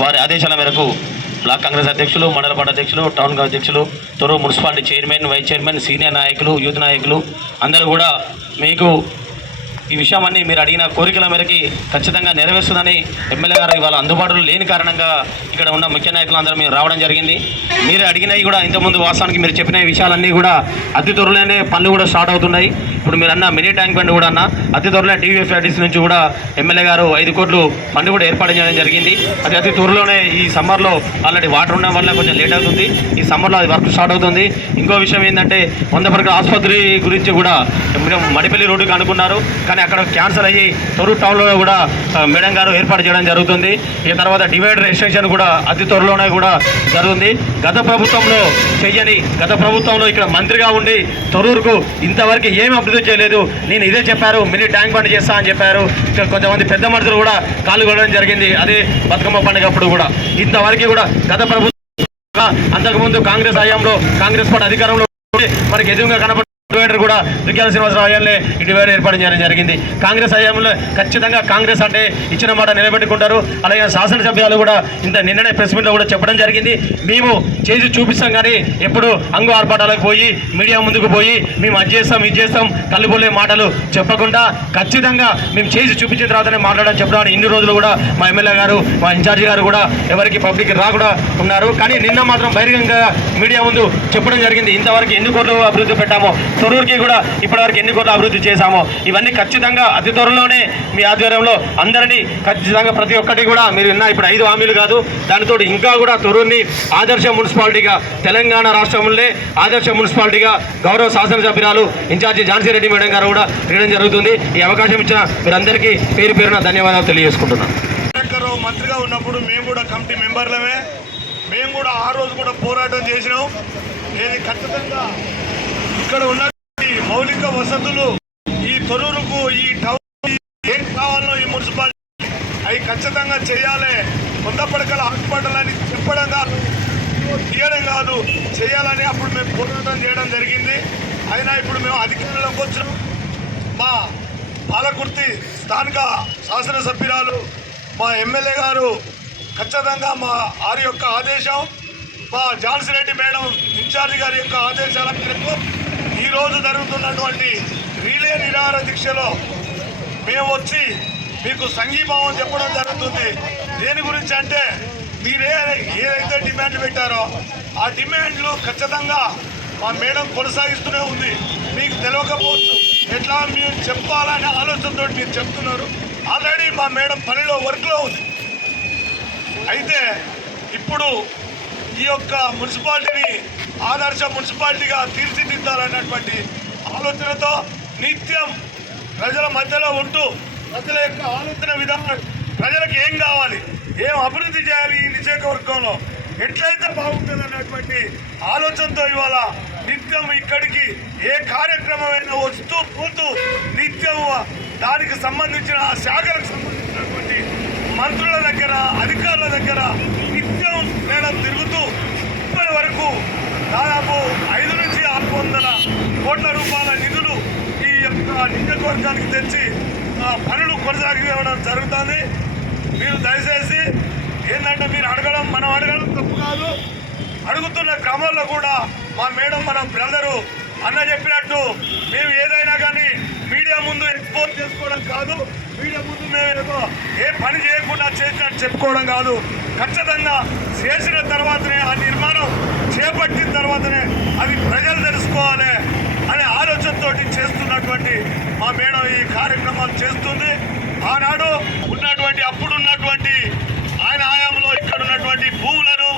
వారి ఆదేశాల మేరకు బ్లాక్ కాంగ్రెస్ అధ్యక్షులు మండల అధ్యక్షులు టౌన్ అధ్యక్షులు Thorrur municipality chairman vice chairman senior నాయకులు యూత్ నాయకులు అందరూ కూడా మీకు ఈ విషయాన్ని మీరు అడిగిన కోరికల మేరకి ఖచ్చితంగా నెరవేరుస్తుందని ఎమ్మెల్యే గారు ఇవాళ అందుబాటులో లేని కారణంగా ఇక్కడ ఉన్న ముఖ్య నాయకులు అందరూ మేము రావడం జరిగింది. మీరు అడిగినవి కూడా ఇంతకుముందు వాస్తవానికి మీరు చెప్పిన విషయాలన్నీ కూడా అతి త్వరలోనే పనులు కూడా స్టార్ట్ అవుతున్నాయి. ఇప్పుడు మీరు అన్న మినీ ట్యాంక్ బండ్ కూడా అన్న అతి త్వరలో డివిఎఫ్ఐడిసి నుంచి కూడా ఎమ్మెల్యే గారు ఐదు కోట్లు ఫండ్ కూడా ఏర్పాటు చేయడం జరిగింది. అది అతి త్వరలోనే ఈ సమ్మర్లో ఆల్రెడీ వాటర్ ఉండడం వల్ల కొంచెం లేట్ అవుతుంది. ఈ సమ్మర్లో అది వర్క్ స్టార్ట్ అవుతుంది. ఇంకో విషయం ఏంటంటే వంద పరక ఆసుపత్రి గురించి కూడా మడిపల్లి రోడ్డుకి అనుకున్నారు. కానీ అక్కడ క్యాన్సల్ అయ్యి తొరూరు టౌన్లో కూడా మేడం గారు ఏర్పాటు చేయడం జరుగుతుంది. ఈ తర్వాత డివైడర్ ఎక్స్టెన్షన్ కూడా అతి త్వరలోనే కూడా జరుగుతుంది. గత ప్రభుత్వంలో చెయ్యని గత ప్రభుత్వంలో ఇక్కడ మంత్రిగా ఉండి తొరూరుకు ఇంతవరకు ఏమి అభివృద్ధి చేయలేదు? నేను ఇదే చెప్పారు మినీ ట్యాంక్ బండ్ చేస్తా అని చెప్పారు. కొంతమంది పెద్ద మనుషులు కూడా కాలు కొనడం జరిగింది. అదే బతుకమ్మ పండుగ అప్పుడు కూడా. ఇంతవరకు కూడా గత ప్రభుత్వం అంతకుముందు కాంగ్రెస్ హయాంలో కాంగ్రెస్ పార్టీ అధికారంలో మనకి ఎదురుగా కనబడి డివైడర్ కూడా దుగ్గ్యాల శ్రీనివాసరావు హయాంలో ఈ డివైడర్ ఏర్పాటు చేయడం జరిగింది. కాంగ్రెస్ హయాంలో ఖచ్చితంగా కాంగ్రెస్ అంటే ఇచ్చిన మాట నిలబెట్టుకుంటారు. అలాగే శాసనసభ్యులు కూడా ఇంత నిన్ననే ప్రెస్ మీట్లో కూడా చెప్పడం జరిగింది. మేము చేసి చూపిస్తాం కానీ ఎప్పుడు అంగు ఆర్పాటాలకు పోయి మీడియా ముందుకు పోయి మేము అది చేస్తాం ఇది చేస్తాం కలుపులే మాటలు చెప్పకుండా ఖచ్చితంగా మేము చేసి చూపించిన తర్వాతనే మాట్లాడడం చెప్పడం ఇన్ని రోజులు కూడా మా ఎమ్మెల్యే గారు మా ఇన్ఛార్జి గారు కూడా ఎవరికి పబ్లిక్ రాకుండా ఉన్నారు. కానీ నిన్న మాత్రం బహిరంగంగా మీడియా ముందు చెప్పడం జరిగింది. ఇంతవరకు ఎన్ని కోట్లు అభివృద్ధి పెట్టామో తురూరుకి కూడా ఇప్పటివరకు ఎన్ని కోట్లు అభివృద్ధి చేశామో ఇవన్నీ ఖచ్చితంగా అతి త్వరలోనే మీ ఆధ్వర్యంలో అందరినీ ఖచ్చితంగా ప్రతి ఒక్కటి కూడా మీరు విన్న ఇప్పుడు ఐదు హామీలు కాదు దానితో ఇంకా కూడా తురూరుని ఆదర్శ మున్సిపాలిటీగా తెలంగాణ రాష్ట్రంలో ఆదర్శ మున్సిపాలిటీగా గౌరవ శాసనసభ్యురాలు ఇన్ఛార్జి ఝాన్సీ రెడ్డి మేడం గారు కూడా చేయడం జరుగుతుంది. ఈ అవకాశం ఇచ్చిన మీరందరికీ పేరు పేరున ధన్యవాదాలు తెలియజేసుకుంటున్నాను. మంత్రిగా ఉన్నప్పుడు మేము కూడా కమిటీ మెంబర్లమే. మేము కూడా ఆ రోజు కూడా పోరాటం చేసినాం. ఏది ఖచ్చితంగా ఇక్కడ ఉన్న మౌలిక వసతులు ఈ తొరూరుకు ఈ టౌన్ ఏం కావాలో ఈ మున్సిపాలిటీ అవి ఖచ్చితంగా చేయాలి. వంద పడకల హాస్పిటల్ అని చెప్పడం కాదు తీయడం కాదు చేయాలని అప్పుడు మేము పోరాటం చేయడం జరిగింది. అయినా ఇప్పుడు మేము అధికారంలోకి వచ్చినాం. మా పాలకుర్తి స్థానిక శాసనసభ్యురాలు మా ఎమ్మెల్యే గారు ఖచ్చితంగా మా వారి యొక్క ఆదేశం మా జాన్సీ రెడ్డి మేడం ఇన్ఛార్జి గారి యొక్క ఆదేశాల మేరకు ఈరోజు జరుగుతున్నటువంటి రీలే నిరాహార దీక్షలో మేము వచ్చి మీకు సంఘీభావం చెప్పడం జరుగుతుంది. దేని గురించి అంటే మీరే ఏదైతే డిమాండ్ పెట్టారో ఆ డిమాండ్లు ఖచ్చితంగా మా మేడం కొనసాగిస్తూనే ఉంది. మీకు తెలియకపోవచ్చు ఎట్లా మీరు చెప్పాలనే ఆలోచనతో మీరు చెప్తున్నారు. ఆల్రెడీ మా మేడం పనిలో వర్క్లో ఉంది. అయితే ఇప్పుడు ఈ యొక్క మున్సిపాలిటీని ఆదర్శ మున్సిపాలిటీగా తీర్చిదిద్దాలన్నటువంటి ఆలోచనతో నిత్యం ప్రజల మధ్యలో ఉంటూ ప్రజల యొక్క ఆలోచన విధానం ప్రజలకు ఏం కావాలి ఏం అభివృద్ధి చేయాలి ఈ నియోజకవర్గంలో ఎట్లయితే బాగుంటుంది అన్నటువంటి ఆలోచనతో ఇవాళ నిత్యం ఇక్కడికి ఏ కార్యక్రమమైనా వస్తూ పోతూ నిత్యం దానికి సంబంధించిన శాఖలకు సంబంధించినటువంటి మంత్రుల దగ్గర అధికారుల దగ్గర నిత్యం మేడం తిరుగుతూ ఇప్పటి వరకు దాదాపు ఐదు నుంచి ఆరు వందల కోట్ల రూపాయల నిధులు ఈ యొక్క నియోజకవర్గానికి తెచ్చి పనులు కొనసాగించడం జరుగుతుంది. మీరు దయచేసి ఏంటంటే మీరు అడగడం మనం అడగడం తప్పు కాదు. అడుగుతున్న క్రమంలో కూడా మా మేడం మన బ్రదరు అన్న చెప్పినట్టు మేము ఏదైనా కానీ మీడియా ముందు ఎక్స్పోజ్ చేసుకోవడం కాదు. వీళ్ళ ముందు మేము ఏ పని చేయకుండా చేసినట్టు చెప్పుకోవడం కాదు. ఖచ్చితంగా చేసిన తర్వాతనే ఆ నిర్మాణం చేపట్టిన తర్వాతనే అది ప్రజలు తెలుసుకోవాలి అనే ఆలోచనతో చేస్తున్నటువంటి మా మేడం ఈ కార్యక్రమాలు చేస్తుంది. ఆనాడు ఉన్నటువంటి అప్పుడున్నటువంటి ఆయన హయాంలో ఇక్కడ ఉన్నటువంటి భూములను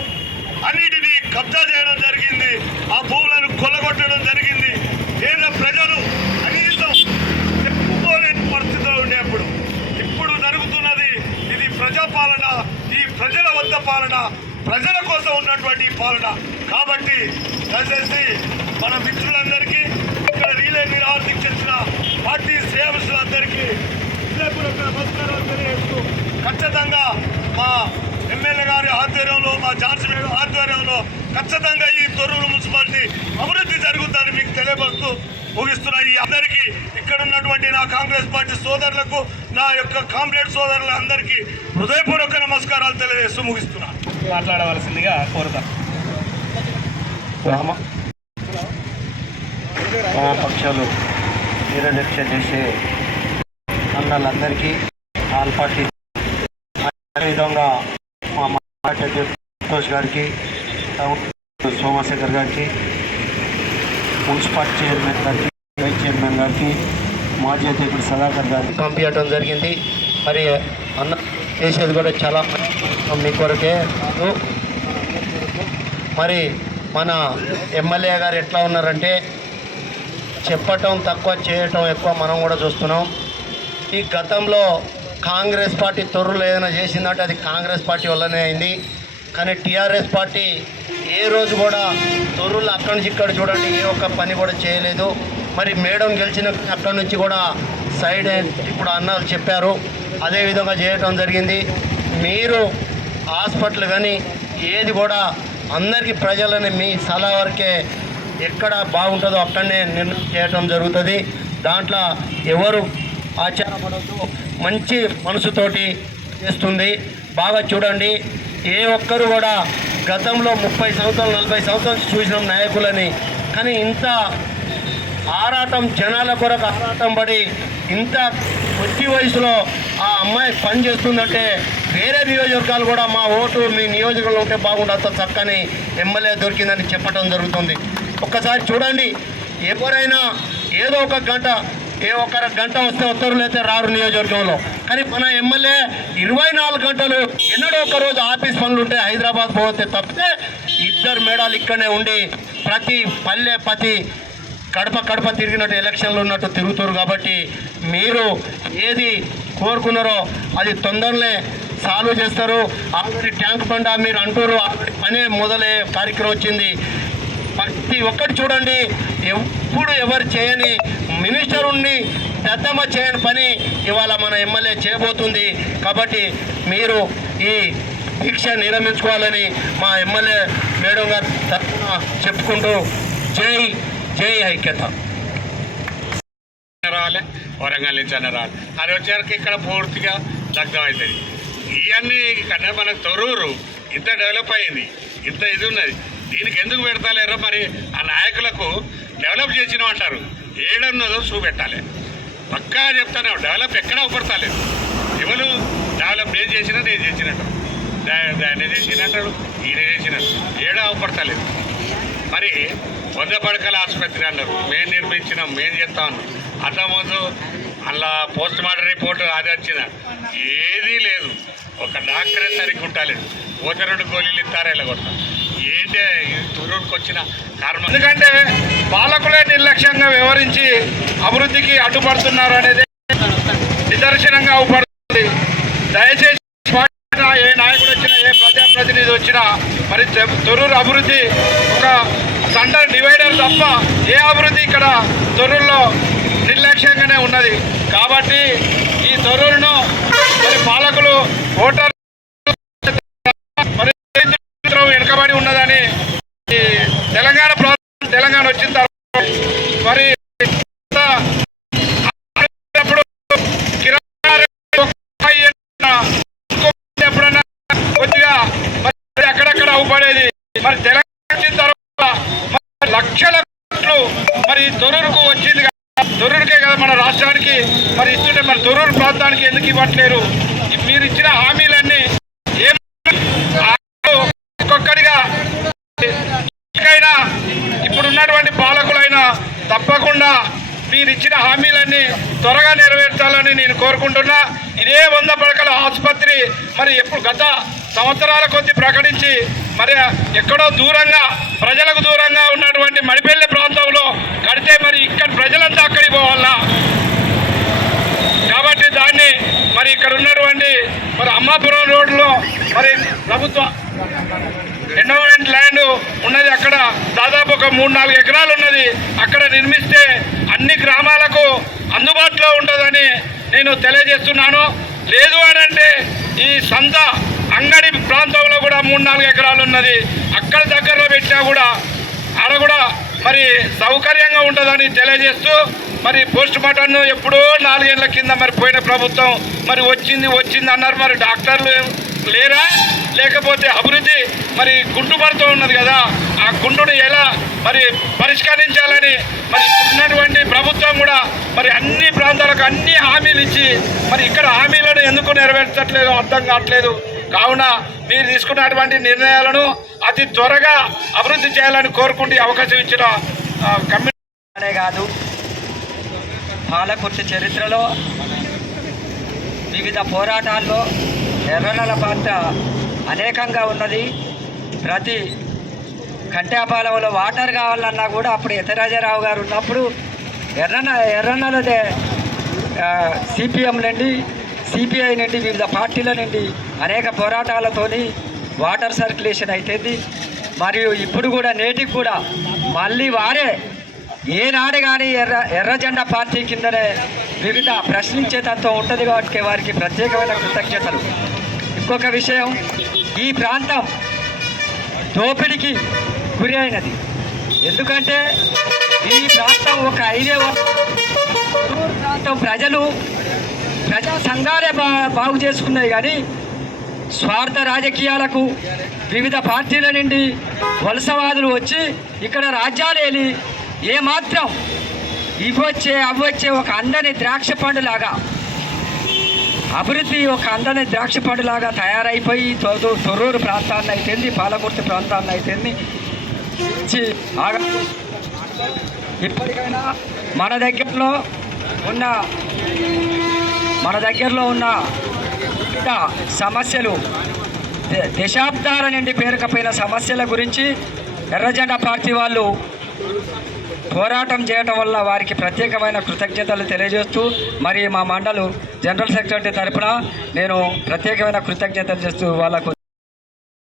అన్నిటినీ కబ్జా చేయడం జరిగింది ఆ భూములను కొల్లగొట్టడం జరిగింది పేద ప్రజలు కనీసం చెప్పుకోలేని పరిస్థితిలో ఉండేప్పుడు ఇప్పుడు జరుగుతున్నది ఇది ప్రజాపాలన ఈ ప్రజల వద్ద పాలన ప్రజల కోసం ఉన్నటువంటి పాలన. కాబట్టి దయచేసి మన మిత్రులందరికీ ఇక్కడ రీలే నిరాహార చేసిన పార్టీ శ్రేయస్సులందరికీ హృదయపూర్వక నమస్కారాలు తెలియజేస్తూ ఖచ్చితంగా మా ఎమ్మెల్యే గారి ఆధ్వర్యంలో మా ఝాన్సీ మేడం ఆధ్వర్యంలో ఖచ్చితంగా ఈ తొర్రూరు మున్సిపాలిటీ అభివృద్ధి జరుగుతుందని మీకు తెలియపరుస్తూ ముగిస్తున్న ఈ అందరికీ ఇక్కడ ఉన్నటువంటి నా కాంగ్రెస్ పార్టీ సోదరులకు నా యొక్క కామ్రేడ్ సోదరులందరికీ హృదయపూర్వక నమస్కారాలు తెలియజేస్తూ ముగిస్తున్నాను మాట్లాడవలసిందిగా కోరుతాం. వామ వామపక్షాలు నిరదీక్ష చేసే అన్నలందరికీ ఆల్ పార్టీ అదేవిధంగా మా పార్టీ అధ్యక్షుడు సంతోష్ గారికి సోమశేఖర్ గారికి మున్సిపాలిటీ చైర్మన్ గారికి వైస్ చైర్మన్ గారికి మాజీ అధ్యక్షుడు సదాకర్ గారికి. పంపించడం జరిగింది. మరి అన్న చేసేది కూడా చాలా మీ కొరకే. కాదు. మరి మన ఎమ్మెల్యే గారు ఎట్లా ఉన్నారంటే చెప్పటం తక్కువ చేయటం ఎక్కువ మనం కూడా చూస్తున్నాం. ఈ గతంలో కాంగ్రెస్ పార్టీ తొర్రులు ఏదైనా చేసిందంటే అది కాంగ్రెస్ పార్టీ వల్లనే అయింది. కానీ టీఆర్ఎస్ పార్టీ ఏ రోజు కూడా తొర్రులు అక్కడి నుంచి ఇక్కడ చూడండి ఏ ఒక్క పని కూడా చేయలేదు. మరి మేడం గెలిచిన అక్కడి నుంచి కూడా సైడ్ ఇప్పుడు అన్నారు చెప్పారు. అదేవిధంగా చేయటం జరిగింది. మీరు హాస్పిటల్ కానీ ఏది కూడా అందరికీ ప్రజలని మీ సలహా వరకే ఎక్కడ బాగుంటుందో అక్కడనే నిర్ణయం చేయటం జరుగుతుంది. దాంట్లో ఎవరు ఆచారపడద్దు మంచి మనసుతోటి చేస్తుంది. బాగా చూడండి. ఏ ఒక్కరు కూడా గతంలో ముప్పై సంవత్సరాలు నలభై సంవత్సరాలు చూసిన నాయకులని కానీ ఇంత ఆరాటం జనాల కొరకు ఆరాటం పడి ఇంత కొద్ది వయసులో ఆ అమ్మాయి పని చేస్తుందంటే వేరే నియోజకవర్గాలు కూడా మా ఓటు మీ నియోజకవర్గంలో ఉంటే బాగుండదు చక్కని ఎమ్మెల్యే దొరికిందని చెప్పడం జరుగుతుంది. ఒక్కసారి చూడండి ఎవరైనా ఏదో ఒక గంట ఏ ఒక్క గంట వస్తే ఉత్తర్వులు అయితే రారు నియోజకవర్గంలో. కానీ మన ఎమ్మెల్యే ఇరవై నాలుగు గంటలు ఎన్నడో ఒక రోజు ఆఫీస్ పనులు ఉంటే హైదరాబాద్ పోతే తప్పితే ఇద్దరు మేడాలు ఇక్కడనే ఉండి ప్రతి పల్లె ప్రతి కడప కడప తిరిగినట్టు ఎలక్షన్లు ఉన్నట్టు తిరుగుతారు కాబట్టి మీరు ఏది కోరుకున్నారో అది తొందరనే సాల్వ్ చేస్తారు. ఆల్రెడీ ట్యాంక్ బండ మీరు అంటారు పనే మొదలే కార్యక్రమం వచ్చింది. ప్రతి ఒక్కటి చూడండి ఎప్పుడు ఎవరు చేయని మినిస్టర్ ఉండి పెద్దమ్మ చేయని పని ఇవాళ మన ఎమ్మెల్యే చేయబోతుంది. కాబట్టి మీరు ఈ దీక్ష నిరమించుకోవాలని మా ఎమ్మెల్యే మేడం గారు తరఫున చెప్పుకుంటూ జై జై ఐక్యత. రావాలి వరంగల్ నుంచి అన్న రావాలి అది వచ్చేసరికి ఇక్కడ పూర్తిగా దగ్ధం అవుతుంది ఇవన్నీ కన్నా మనకు తొరూరు ఇంత డెవలప్ అయింది ఇంత ఇది ఉన్నది. దీనికి ఎందుకు పెడతలేరో మరి? ఆ నాయకులకు డెవలప్ చేసిన అంటారు. ఏడన్నదో చూపెట్టాలి. పక్కా చెప్తాను డెవలప్ ఎక్కడ అవపడతలేదు ఎవరు డెవలప్ నేను చేసినా నేను చేసినట్టు. దా- దాన్ని చేసినట్టు ఈయన చేసినట్టు. ఏడా అవపడతలేదు మరి వంద పడకల ఆసుపత్రి అన్నారు. మేము నిర్మించినాం మేము చేస్తాం అంతకుముందు అలా పోస్ట్ మార్టం రిపోర్ట్ అది వచ్చిన ఏదీ లేదు. ఒక డాక్టరే సరిగ్గా ఉంటలేదు. పోతే రెండు గోళీలు ఇస్తారా ఇలా కొడతాం. ఏంటి వచ్చిన కర్మ? ఎందుకంటే పాలకులే నిర్లక్ష్యంగా వ్యవహరించి అభివృద్ధికి అడ్డుపడుతున్నారు అనేది నిదర్శనంగా అవుపడుతుంది. దయచేసి ఏ నాయకుడు వచ్చినా ఏ ప్రజాప్రతినిధి వచ్చినా మరి తొర్రూరు అభివృద్ధి ఒక సండర్ డివైడర్ తప్ప ఏ అభివృద్ధి ఇక్కడ తొర్రూరులో నిర్లక్ష్యంగానే ఉన్నది. కాబట్టి ఈ తొర్రూరును మరి పాలకులు ఓటర్ వెనుకబడి ఉన్నదని తెలంగాణ తెలంగాణ వచ్చిన తర్వాత మరి అప్పుడు కిరాణా రేట్లు ఒక ఎన్న ఎప్పుడన్నా కొద్దిగా మరి అక్కడక్కడ అవుపడేది మరి తెలంగాణ వచ్చిన తర్వాత లక్షల కోట్లు మరి తొరూరుకు వచ్చింది కదా. తొరూరుకే కదా మన రాష్ట్రానికి మరి ఇస్తుంటే మరి తొరూరు ప్రాంతానికి ఎందుకు ఇవ్వట్లేరు? మీరు ఇచ్చిన హామీలన్నీ ఏం ఒక్కొక్కడిగా ఇప్పుడున్నటువంటి పాలకులైనా తప్పకుండా మీరు ఇచ్చిన హామీలన్నీ త్వరగా నెరవేర్చాలని నేను కోరుకుంటున్నా. ఇదే వంద పడకల ఆసుపత్రి మరి ఎప్పుడు గత సంవత్సరాల కొద్ది ప్రకటించి మరి ఎక్కడో దూరంగా ప్రజలకు దూరంగా ఉన్నటువంటి మడిపల్లి ప్రాంతంలో కడితే మరి ఇక్కడ ప్రజలంతా అక్కడికి పోవాలా? కాబట్టి దాన్ని మరి ఇక్కడ ఉన్నటువంటి మరి అమ్మాపురం రోడ్లో మరి ప్రభుత్వ ఎన్వైరన్మెంట్ ల్యాండ్ ఉన్నది అక్కడ. దాదాపు ఒక మూడు నాలుగు ఎకరాలు ఉన్నది. అక్కడ నిర్మిస్తే అన్ని గ్రామాలకు అందుబాటులో ఉంటుందని నేను తెలియజేస్తున్నాను. లేదు అని అంటే ఈ సంత అంగడి ప్రాంతంలో కూడా మూడు నాలుగు ఎకరాలు ఉన్నది. అక్కడ దగ్గరలో పెట్టినా కూడా ఆడ కూడా మరి సౌకర్యంగా ఉంటుందని తెలియజేస్తూ మరి పోస్ట్ మార్టం ఎప్పుడో నాలుగేళ్ళ కింద మరి పోయిన ప్రభుత్వం మరి వచ్చింది వచ్చింది అన్నారు. మరి డాక్టర్లు లేరా? లేకపోతే అభివృద్ధి మరి గుండు పడుతూ ఉన్నది కదా. ఆ గుండును ఎలా మరి పరిష్కరించాలని మరి ఉన్నటువంటి ప్రభుత్వం కూడా మరి అన్ని ప్రాంతాలకు అన్ని హామీలు ఇచ్చి మరి ఇక్కడ హామీలను ఎందుకు నెరవేర్చట్లేదు అర్థం కావట్లేదు. కావున మీరు తీసుకున్నటువంటి నిర్ణయాలను అతి త్వరగా అభివృద్ధి చేయాలని కోరుకుంటే అవకాశం ఇచ్చిన కమ్యూనిటీ అనే కాదు. పాలకుర్తి చరిత్రలో వివిధ పోరాటాల్లో ఎర్రనల పాత్ర అనేకంగా ఉన్నది. ప్రతి కంటాపాలెంలో వాటర్ కావాలన్నా కూడా అప్పుడు యతరాజారావు గారు ఉన్నప్పుడు ఎర్రన ఎర్రన్నలదే సిపిఎం నుండి సిపిఐ నుండి వివిధ పార్టీల నుండి అనేక పోరాటాలతోని వాటర్ సర్క్యులేషన్ అవుతుంది మరియు ఇప్పుడు కూడా నేటికి కూడా మళ్ళీ వారే ఏనాడు కానీ ఎర్ర ఎర్ర జెండా పార్టీ కిందనే వివిధ ప్రశ్నించే తత్వం ఉంటుంది కాబట్టి వారికి ప్రత్యేకమైన కృతజ్ఞతలు. ఇంకొక విషయం ఈ ప్రాంతం దోపిడికి గురి అయినది. ఎందుకంటే ఈ ప్రాంతం ఒక ఐదే ప్రాంతం ప్రజలు ప్రజా సంఘాలే బా బాగు చేసుకున్నాయి కానీ స్వార్థ రాజకీయాలకు వివిధ పార్టీల నుండి వలసవాదులు వచ్చి ఇక్కడ రాజ్యాలు ఏలి ఏమాత్రం ఇవ్వొచ్చే అవ్వొచ్చే ఒక అందని ద్రాక్ష పండులాగా అభివృద్ధి ఒక అందని ద్రాక్ష పండులాగా తయారైపోయి తొర్రూ తొర్రూరు ప్రాంతాన్ని అయితేంది పాలకుర్తి ప్రాంతాన్ని అయితేంది ఇచ్చి ఇప్పటికైనా మన దగ్గరలో ఉన్న మన దగ్గరలో ఉన్న వివిధ సమస్యలు. దశాబ్దాల నుండి పేరుకపోయిన సమస్యల గురించి ఎర్రజెండా పార్టీ వాళ్ళు పోరాటం చేయటం వల్ల వారికి ప్రత్యేకమైన కృతజ్ఞతలు తెలియజేస్తూ మరి మా మండలు జనరల్ సెక్రటరీ తరపున నేను ప్రత్యేకమైన కృతజ్ఞతలు చేస్తూ వాళ్ళకు